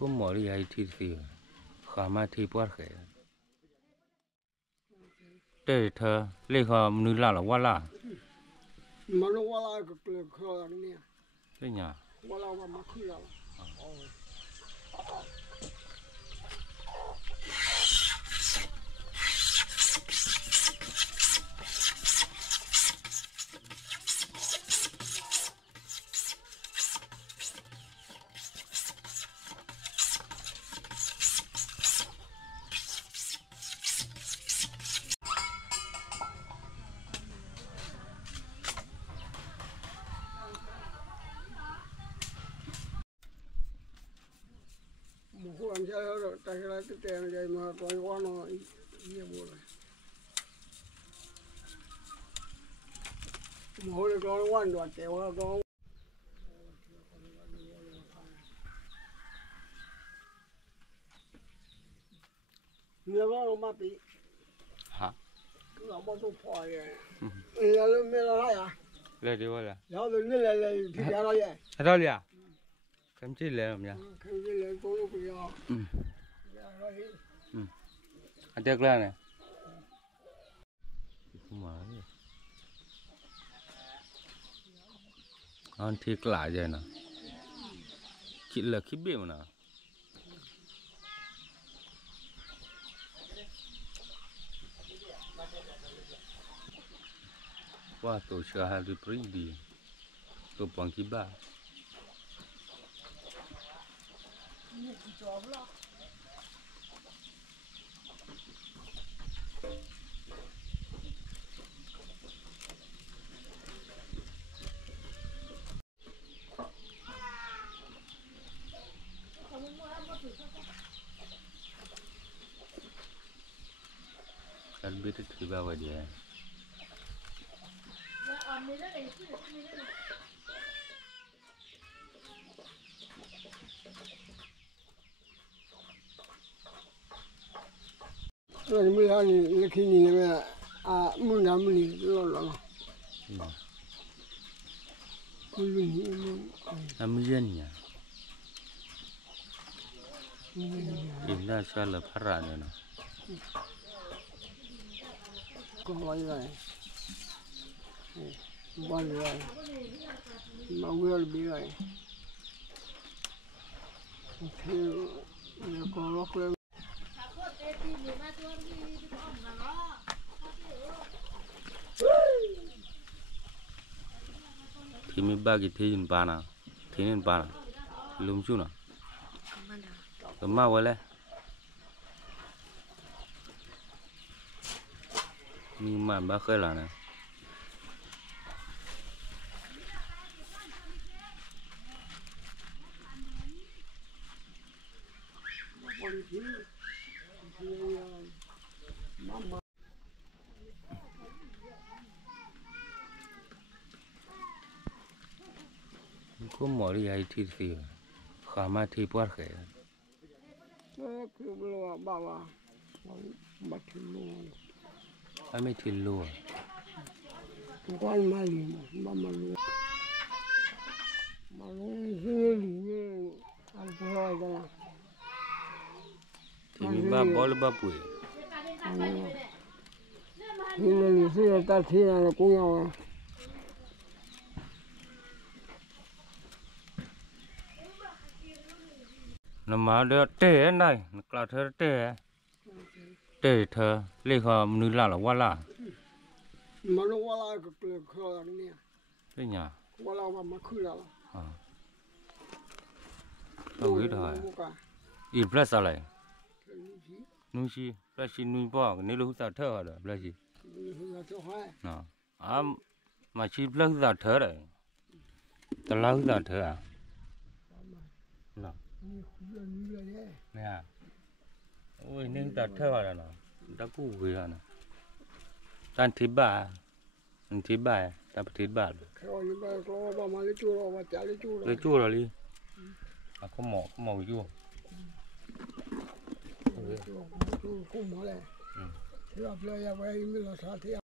Có mỏ đi ai thì khá mà thì bớt khé để thơ lấy họ nữ là quá là mà nó quá là cái khó này thế nhỉ quá là mà khứ là một khu ăn chơi rồi tại cái tiền này mà toàn quá nó nhiều rồi một hồi con quan đoạt kéo con nhiều con mà bị hả cứ làm bao nhiêu phải vậy giờ lên mấy là à lấy đi vậy là giờ lên lên thì ra là vậy ra đi à cái gì lấy không nhỉ cái lên tôi lúc bây giờ anh tiếc lên này anh tiếc lại vậy nè chỉ là khi biết mà nè wah tu sehari pergi tu pang kiba kan beda tiba wa dia rồi mới là khi nhìn này à muốn làm gì lo lo làm gì nhỉ ini salah parah ni nè con gọi vậy quan rồi mà vừa bị rồi thì con lóc lên thì mình ba cái thế nên ba lùm chú nè cái mau vậy nhưng mà ba khơi là nè có mỏ đi ai thì khá mà thì bớt khé cái lo bà bắt luôn ai mới thì lùa con mà liền mà luôn như ăn phơi đó thì mình ba bỏ ba bụi như xưa ta thi là cũng nhau nó mà được tê này là thơ tê thơ lấy họ nữ là quá là mà nó quá là cái khó này thế nhỉ quá là mà khứ là đâu biết rồi ít plus lại nuôi chi plus chi nuôi bò nếu lúc ta thơ rồi plus chi nó mà chi plus ta thơ rồi ta lâu ta thơ à nó nè ôi nên ta thơ rồi nó ta cũ rồi nó tan thịt bà ta thịt bà lấy chua rồi đi à có mỏ chua không mỏ này. Thế là bây giờ mới là sao thế?